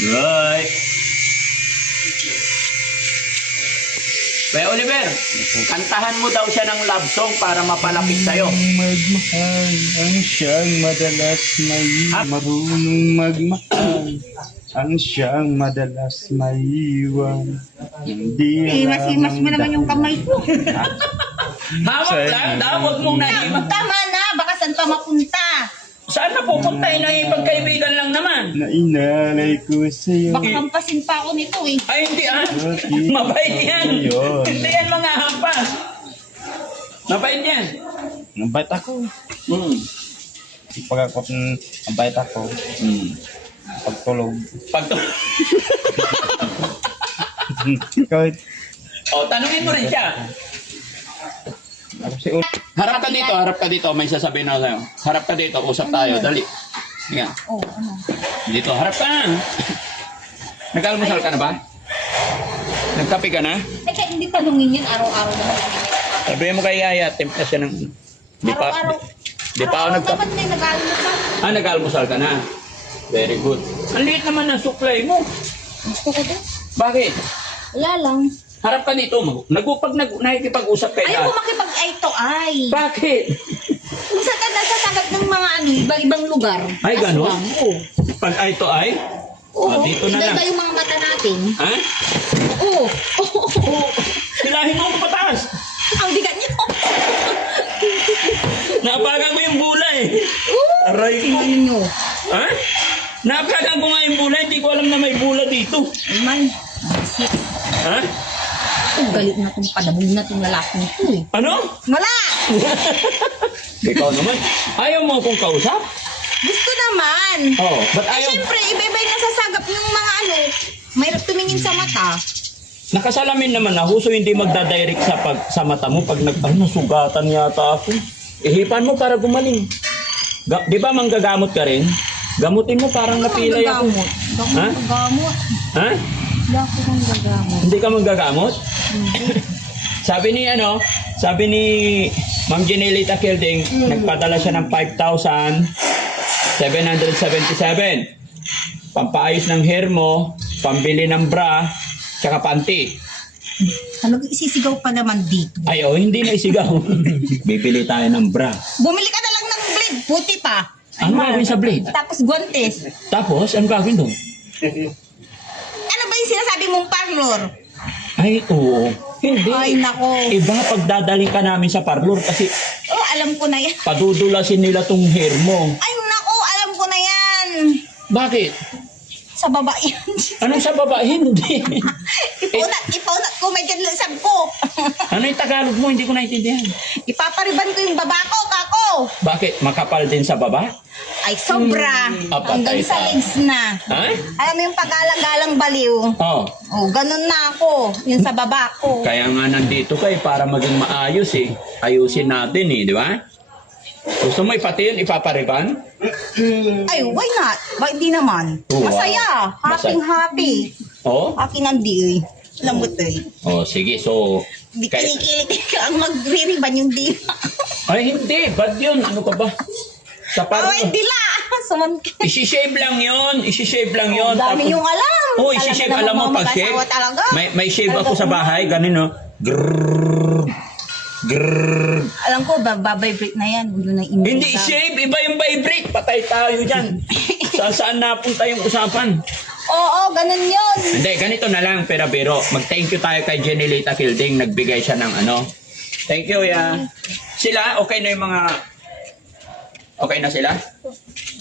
Right. Kuya Oliver, kantahan mo daw siya ng love song para mapalapit sa'yo. Magmahal ang siyang madalas may marunong magmahal ang siyang madalas maiwan. Hindi Mas mo naman yung kamay ko. Hawak lang, huwag mong naiwan. Tama na, baka saan pa mapunta. Saan na pupunta? Pagkaibigan lang naman. na inalay ko sa'yo. Baka hampasin pa ako nito eh. Ay, hindi ah. Mabait yan. Hindi yan mga hampas. Mabait yan. Nabait ako. Hmm. Pag ako nabait ako. Pagtulog. Ikaw, Tanungin mo rin siya. ako si Ul. Harap ka dito. May sasabihin ako sa'yo. Harap ka dito, usap tayo. Dali. Sige. Oh, ano? Dito, harap ka na. Nag-almusal ka na ba? Nagkape ka na? Eh, kaya hindi tanungin yun araw-araw na. Sabihin mo kay Yaya, templa siya ng... Di pa ako Araw-araw nagkape. dapat may nag-almusal. Nag-almusal ka na. Very good. Ang liit naman ng supply mo. Gusto ko din. Bakit? Wala lang. Harap ka dito. Nakikipag-usap kay Ayaw ko Yaya. makipag-ay to ay. Bakit? Kung saan ka nasasagat ng mga iba-ibang lugar. Ay, gano'n? Aswang, oo. Pag ay to ay? Oo. Dito na lang. Iba yung mga mata natin. Ha? Oo. Oo. Silahin mo ako pataas. Ang bigat niyo. Naapagan ko yung bulay. Aray ko. Tingnan niyo. Ha? Naapagan ko nga yung bulay. Hindi ko alam na may bula dito. Ay, Ha? ang galit na itong padabog na itong lalaking ito eh. Ano? Wala! Ikaw naman. Ayaw mo akong kausap? Gusto naman. Oo. Ba't Ay, ayaw? syempre, iba-iba yung nasasagap yung mga mahirap tumingin sa mata. Nakasalamin naman ako so hindi magdadirect sa mata mo pag nasugatan yata ako. Ihipan mo para gumaling. Di ba manggagamot ka rin? Gamutin mo parang napilay ako. Hindi ako Ha? manggagamot. Ha? Hindi ako manggagamot. Hindi ka manggagamot? Hindi. Sabi ni Ma'am Jenelita Kilding, nagpadala siya ng 5,777. Pampaayos ng hair mo, pambili ng bra, tsaka panty. Ano, isisigaw pa naman dito. Ay, hindi na isigaw. Bibili tayo ng bra. Bumili ka na lang ng blade, puti pa. Ano gagawin sa blade? Tapos guantes. Tapos, ano gagawin doon? Ano ba yung sinasabi mong parlor? Ay, oo. Hindi. Ay, nako. Iba pagdadaling ka namin sa parlor kasi Oh, alam ko na yan. padudulasin nila tong hair mo. Ay, nako, alam ko na yan. Bakit? Sa baba yan. Anong sa baba? Hindi. Ipaunat ko, may sab ko. Ano yung Tagalog mo? Hindi ko naintindihan. Ipapariban ko yung baba ko, kako. Bakit? Makapal din sa baba? Ay, sobra. Hanggang sa legs na. Ha? Alam mo yung pagalang-galang baliw. Oh. Oh, ganun na ako. Yun sa baba ko. Kaya nga nandito kayo para maging maayos eh. Ayusin natin eh, di ba? Gusto mo ipatin, ipapariban? Ay, why not? Ba, hindi naman. Oh, wow. Masaya. Happy. Oh? Akin ang di. Alam mo to eh. Oh, sige. So, Di kinikilig ka ang magre-riban yung di. ay hindi. Bad yun. Ano ka ba? Sa Oh, parang... hindi la. Suman ka. Isi-shave lang yun. Isi-shave lang yun. Dami yung alam. Oh, Talaga isi-shave. namang Alam mo, mga pag-shave. mag-asawa talaga. May shave ako sa bahay. Ganun, no? Grrrr. Grrrr. Alam ko, babibrate na yan. Yun ang iniisip. Hindi shave. Iba yung vibrate. Patay tayo dyan. Saan napunta yung usapan? Oo, ganun yun. Hindi, ganito na lang, pero mag-thank you tayo kay Jenelita Kilding. Nagbigay siya ng ano. Thank you, ya. Sila, okay na yung mga... Okay na sila?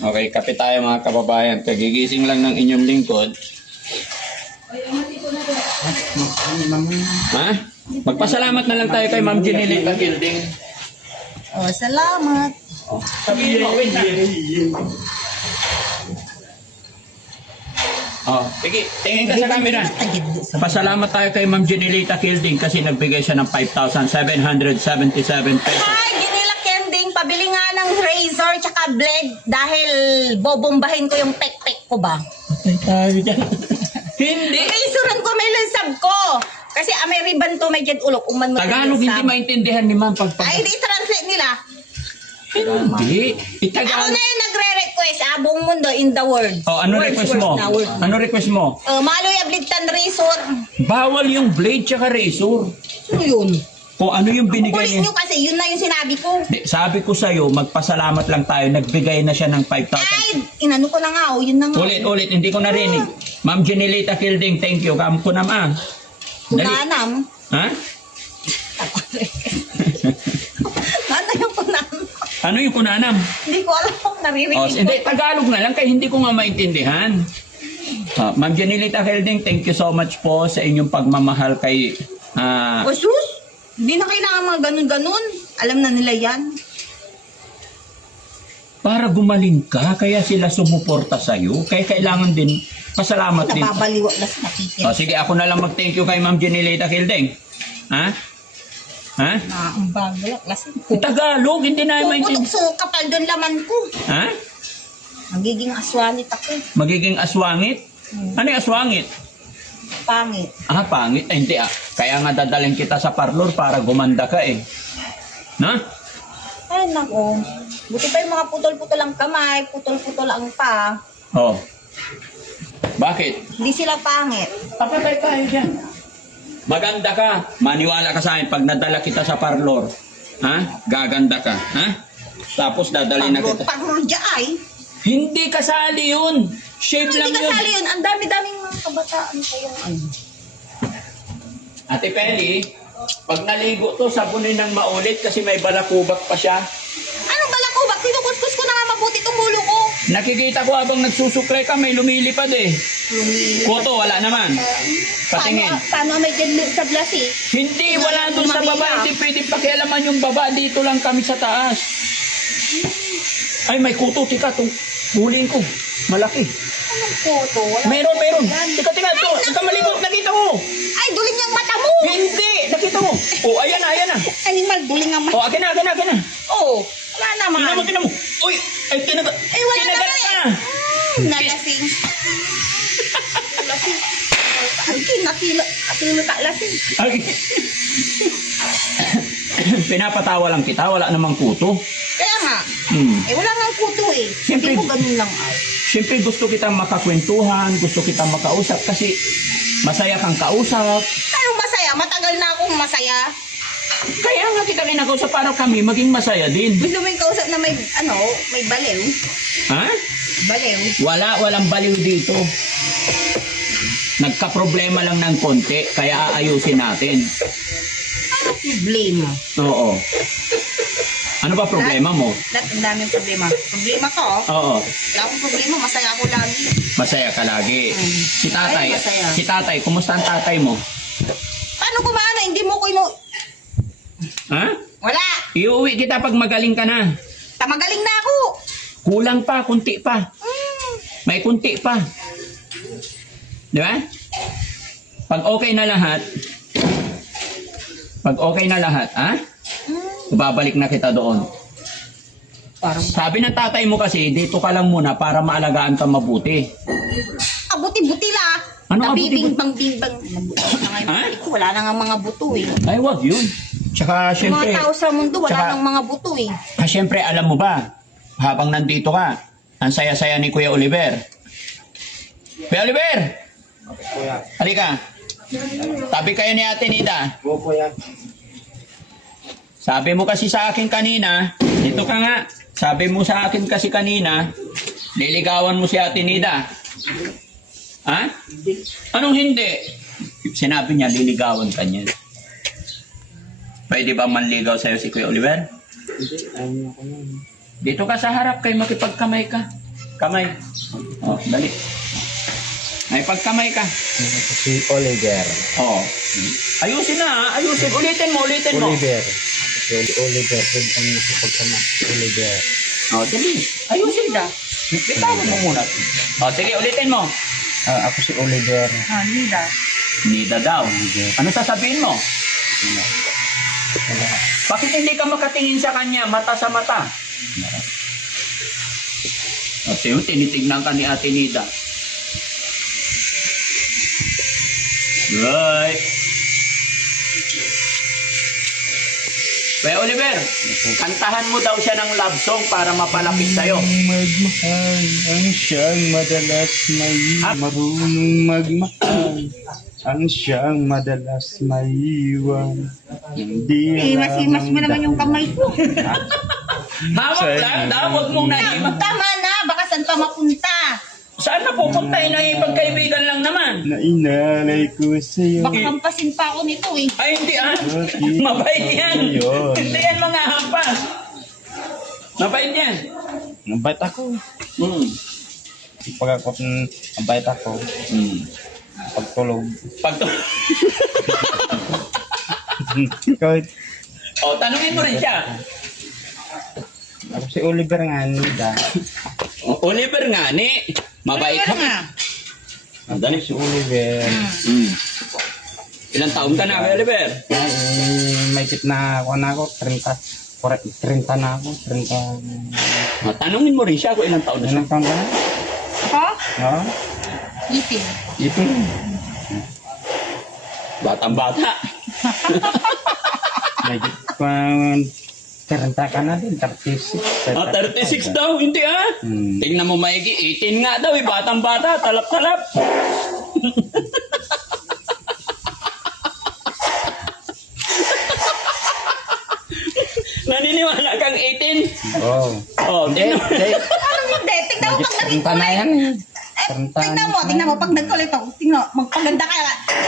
Okay, kape tayo mga kababayan. Kagigising lang ng inyong lingkod. Ha? Magpasalamat na lang tayo kay Ma'am Jenelita Kilding. Oh, salamat. Sabihin mo, wait na. Oh, sige, tingin ka sa camera. Pasalamat tayo kay Ma'am Jenelita Kilding kasi nagbigay siya ng 5,777 pesos. Hi, Ginila Kending. Pabili nga ng razor tsaka blade dahil bobombahin ko yung pek-pek ko ba? Patay tayo dyan. Hindi. Razoran ko, may lansab ko. Kasi may riban to, may jet ulok. Uman mo Tagalog hindi maintindihan ni Ma'am pag Ay, di translate nila. Hindi. Ako Itagalog. na yung nagre-request. request, buong mundo in the world. Oh, ano Words, request words mo? na, words. Ano request mo? Maloy abligtan razor. Bawal yung blade tsaka razor. Ano yun? Kung ano yung binigay Kulit niya. nyo kasi, yun na yung sinabi ko. Sabi ko sa'yo, magpasalamat lang tayo. Nagbigay na siya ng 5,000. Ay, inano ko na nga, yun na nga. Ulit, hindi ko narinig. Ma'am Jenilita Kilding, thank you. Kam ko naman. Dali. Kunanam. Ha? Ano yung kunanam? Ano yung kunanam? Hindi ko alam kung naririnig Oh, hindi, Tagalog na lang kaya hindi ko nga maintindihan. Ma'am Jenilita Kilding, thank you so much po sa inyong pagmamahal kay... O sus, hindi na kailangan mga ganun-ganun. Alam na nila yan. para gumaling ka, kaya sila sumuporta sa'yo. Kaya kailangan din, pasalamat din. Nababaliwa na sa nakikita. O, sige, ako na lang mag-thank you kay Ma'am Jenilita Kilding. Ha? Ha? Ang bago, kasi Tagalog, hindi na maintindihan. puputok so kapal doon laman ko. Ha? Magiging aswanit ako. Magiging aswangit? Ano yung aswangit? Pangit. Pangit? Ay, hindi Kaya nga dadalhin kita sa parlor para gumanda ka eh. Na? Ay, nako. Buti pa yung mga putol-putol ang kamay, putol-putol ang pa. Oh. Bakit? Hindi sila pangit. Papatay tayo dyan. Maganda ka. Maniwala ka sa akin pag nadala kita sa parlor. Ha? Gaganda ka. Ha? Tapos dadalhin na kita. Pag-rudya ay. Hindi kasali yun. Shape lang Hindi yun. kasali yun. Ang dami-daming mga kabataan pa yung ano. Ate Peli, pag naligo to, sabunin ng maulit kasi may balakubak pa siya. Anong balakubak? Kinukuskus ko na nga mabuti itong ulo ko. Nakikita ko habang nagsusukre ka, may lumilipad eh. Kuto, wala naman. Patingin. Paano may dyan sa blasi? Hindi, wala doon sa baba. Hindi pwede pakialaman yung baba. Dito lang kami sa taas. Ay, may kuto. Tika, itong huling ko. Malaki. Anong photo? Wala. Meron. Yan. Tika, ito. Ika maligo. Nakita mo. Ay, duling yung mata mo. Hindi. Nakita mo. Oh, ayan na. Animal, duling ang mata. Oh, akin na. Oo. Wala naman. Tingnan mo. Uy, ay, kinagat. Ay, wala Kinagat naman ka. Nalasing. Lasing. Ay, nakilo lasing. Ay. Pinapatawa lang kita. Wala namang kuto. Kaya nga. Wala nga kuto eh. Siyempre- Hindi mo ganun lang ay. Siyempre gusto kitang makakwentuhan, gusto kitang makausap kasi masaya kang kausap. Anong masaya? Matagal na akong masaya. Kaya nga kita kinakausap para kami maging masaya din. Gusto mo yung kausap na may baliw? Ha? Baliw? Walang baliw dito. Nagka-problema lang ng konti, kaya aayusin natin. Ano problema? Oo. Ano ba problema mo? Lahat ang daming problema. Problema ko, Oo. wala akong problema, masaya ako lagi. Masaya ka lagi. Si tatay, Ay, masaya. si tatay, kumusta ang tatay mo? Paano kumana? Hindi mo ko Ha? Wala! Iuwi kita pag magaling ka na. Tamagaling na ako! Kulang pa, kunti pa. May kunti pa. Di ba? Pag okay na lahat, ha? Babalik na kita doon. Parang, Sabi ng tatay mo kasi, dito ka lang muna para maalagaan ka mabuti. buti-buti la. Ano Nabibing-bang-bing-bang. Ha? Wala na nga mga buto eh. Ay, wag yun. Tsaka, Yung syempre, mga tao sa mundo, wala Tsaka- nang mga buto eh. syempre, alam mo ba, habang nandito ka, ang saya-saya ni Kuya Oliver. Kuya Oliver! Kuya. Halika. Tabi kayo ni Ate Nida. Go, kuya. Sabi mo kasi sa akin kanina, dito ka nga. Sabi mo sa akin kasi kanina, liligawan mo si Ate Nida. Ha? Anong hindi? Sinabi niya, liligawan ka niya. Pwede ba manligaw sa'yo si Kuya Oliver? Hindi, ayaw niya ko na. Dito ka sa harap kay makipagkamay ka. Kamay. Oh, dali. May pagkamay ka. Si Oliver. Oh. Ayusin na ha. Ayusin. Ulitin mo. Oliver. Si Oliver. Doon kami sa pagkama. Oliver. Oh, dali. Ayusin ka. Bitawan mo muna. Oh, sige, ulitin mo. Ako si Oliver. Nida. Nida daw. Ano sasabihin mo? Wala. Bakit hindi ka makatingin sa kanya? Mata sa mata. At sa'yo, tinitignan ka ni Ate Nida. Right. Kuya Oliver, kantahan mo daw siya ng love song para mapalapit sa'yo. Magmahal ang siyang madalas may marunong magmahal ang siyang madalas may iwan. Hindi Himas-himas mo naman yung kamay ko. Hawak lang, huwag mong naiwan. Tama na, baka saan pa mapunta. Saan na pupunta? Pagkaibigan lang naman. na inalay ko sa'yo. Baka hampasin pa ako nito eh. Ay, hindi ah. Mabait yan. Hindi yan mga hampas. Mabait yan. Mabait ako. Hmm. Pag ako, mabait ako. Pagtulog. Ikaw, Tanungin mo rin siya. ako si Oliver nga, nida. Oliver nga ni. Mabait ka nga. Ako si Oliver. Ilang taon ka na, Kuya Oliver? Ay, may kit na ako, 30 na ako, 30. Tanungin mo rin siya kung ilang taon na siya. Ilang taon ka na? Ako? Oo. Itim. Ito. Batang-bata. May kit pa, 30 ka na din, 36. 36 daw, hindi ah. Tingnan mo maigi, 18 nga daw, batang-bata, talap-talap. Naniniwala kang 18? Oo. Oh, Hindi, tingnan mo. hindi. Anong hindi? Tignan mo May pag kit 30 na yan eh. 30 tingnan mo, pag nagkulit ako, tingnan mo, magpaganda ka.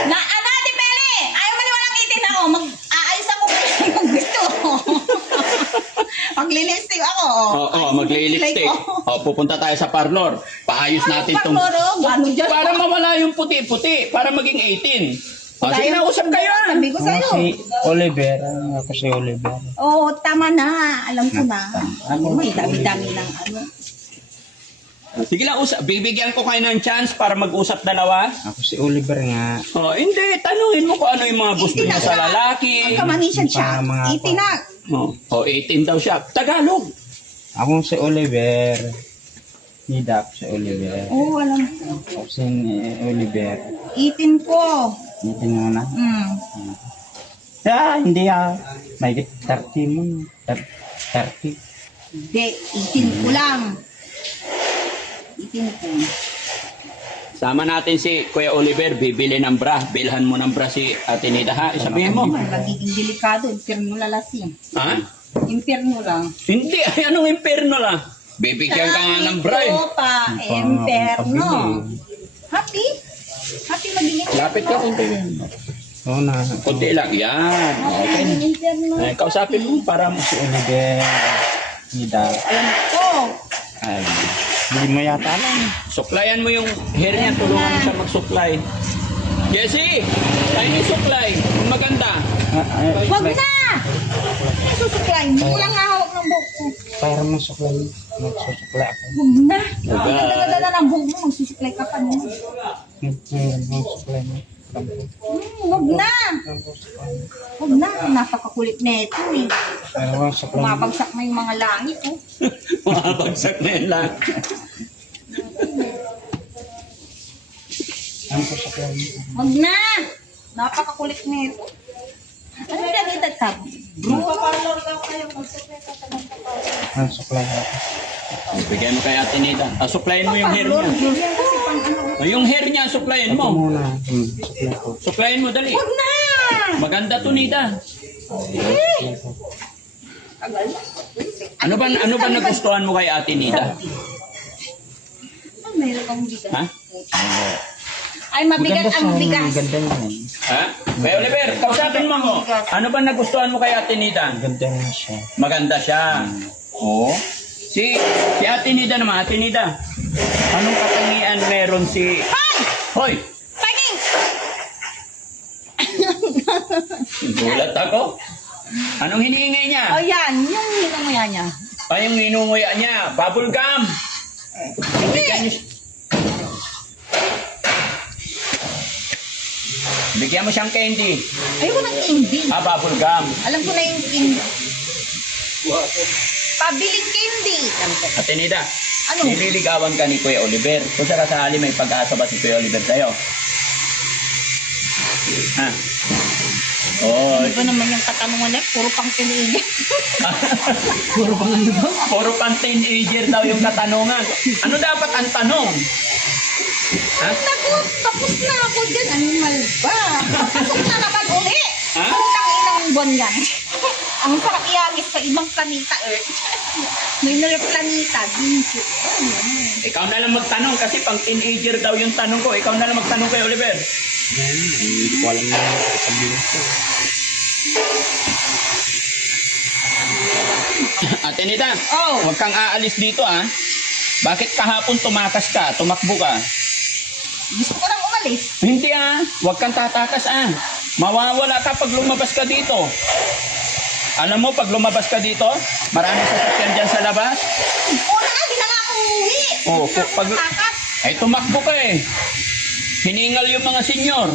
Na, Ate Pele, ayaw mo niwalang itin ako, mag-aayos ako kayo kung gusto. Maglilipstick ako. Oo, magli-lipstick. Pupunta tayo sa parlor. Paayos natin tong... Ano dyan? Para mawala yung puti-puti, para maging 18. Sige na, usap kayo ah. Sabi ko Ako sa'yo. si Oliver. Ako si Oliver. Oo, tama na. Alam ko na. Ano? May dami-dami ng ano. Sige lang, usap. Bibigyan ko kayo ng chance para mag-usap dalawa. Ako si Oliver nga. Hindi. Tanungin mo kung ano yung mga gusto niya sa lalaki. Ang kamanisyan siya. Mga- Itinag. 18 daw siya. Tagalog. Ako si Oliver. Nida ako si Oliver. Oo, alam ko. Ako si Oliver. Itin ko. Nito mo na. Hindi May 30 mo. 30. Hindi, itin ko lang. Itin ko. Sama natin si Kuya Oliver. Bibili ng bra. Bilhan mo ng bra si Ate Nida ha. Isabihin mo. Magiging delikado. Impyerno lalasing. Ha? Impyerno lang. Hindi. Ay, anong imperno lang? Bibigyan ka nga ng bra eh. Ito pa, impyerno. Happy? Happy magiging Lapit ka kunti. Oo na. Kunti lang. Yan. Okay. magiging impyerno. Kausapin mo para Si Oliver. Nida. Alam ko. Ay, hindi mo yata alam. suklayan mo yung hair niya. Tulungan mo siya mag-suklay. Jessie! Tayo yung suklay. Kung maganda. Wag na! Susuklay. Hindi ko lang hahawak ng buhok ko. Para mo suklay. Magsusuklay ako. Wag na. Wag na. Ang ganda ng buhok mo. Magsusuklay ka pa nun. Magsuklay mo. Wag na. Wag na. Napakakulit na ito eh. Pero suklay mo. Kumabagsak na yung mga langit oh. Makapagsak na yan lang. Ang suklay mo. Wag na. Napakakulit na ito. Ano yan itatag? Ang suklay ako. Bigyan mo kay Ate Nida. Suklayin mo yung hair niya. Yan kasi pang ano. Yung hair niya, suklayin Ito mo. muna. Suklay ko. Suklayin mo, dali. Wag na. Maganda to, Nida. Tagal. Ano ba nagustuhan mo kay Ate Nida? Ano meron kang bigas? Ha? Ay, mabigat ang bigas. Ganda niya. Ha? Kay Oliver, kausapin mo mo. Ano ba nagustuhan mo kay Ate Nida? Ganda niya siya. Maganda siya. Oo. Si Ate Nida naman, Ate Nida. Anong katangian meron si... Hoy! Hoy! Paging! Gulat ako. Anong hiniingay niya? O yan, yung hinanguya niya. Ay, yung ninunguya niya. Bubble gum. Bigyan niyo... Bigyan mo siyang candy. Ayoko ng candy. Bubble gum. Alam ko na yung candy. Pabiling candy. Ate Nida, Ano? nililigawan ka ni Kuya Oliver. Kung sakasali may pag-asa ba si Kuya Oliver sa'yo? Ha? Oh, Ano ba naman yung katanungan na puro pang pinigil. Puro pang ano daw? puro pang teenager daw yung katanungan. Ano dapat ang tanong? Ha? Naku, tapos na ako dyan. Animal ba? Papasok na naman uli. Ha? Putang inang buwan yan. Ang sarap iagis sa ibang planeta, Earth. May nila planeta, Binsit. Ikaw na lang magtanong kasi pang teenager daw yung tanong ko. Ikaw na lang magtanong kay Oliver. Hindi ko alam na sabihin ko. Ate Nita, Oh, huwag kang aalis dito ah. Bakit kahapon tumakas ka, tumakbo ka? gusto ko nang umalis. Hindi ah, huwag kang tatakas ah. Mawawala ka pag lumabas ka dito. Alam mo, pag lumabas ka dito, maraming sasakyan dyan sa labas. Una nga, di na nga ako uuwi. Oo, Hindi na ako pag- matakas. Ay, tumakbo ka eh. Hiningal yung mga senyor.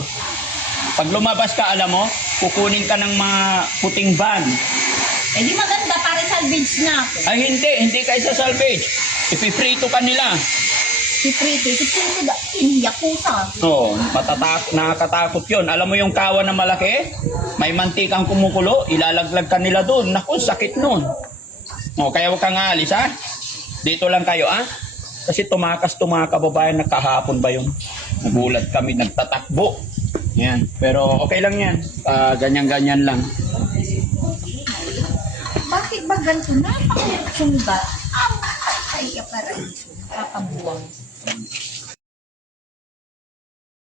Pag lumabas ka, alam mo, kukunin ka ng mga puting van. Eh di maganda, para salvage na ako. Ay, hindi kayo sa salvage. Ipiprito ka nila. Si Prito da, Yakuza. Oo, nakakatakot yun. Alam mo yung kawa na malaki? May mantikang kumukulo, ilalaglag ka nila doon. Naku, sakit nun. O, kaya huwag kang aalis, ha? Dito lang kayo, ha? Kasi tumakas mga kababayan, nakahapon ba yun? Nagulat kami, nagtatakbo. Yan. Pero okay lang yan. Ganyan-ganyan lang. Bakit ba ganito? Napakasumba. Ang kaya para ito. Papabuwang.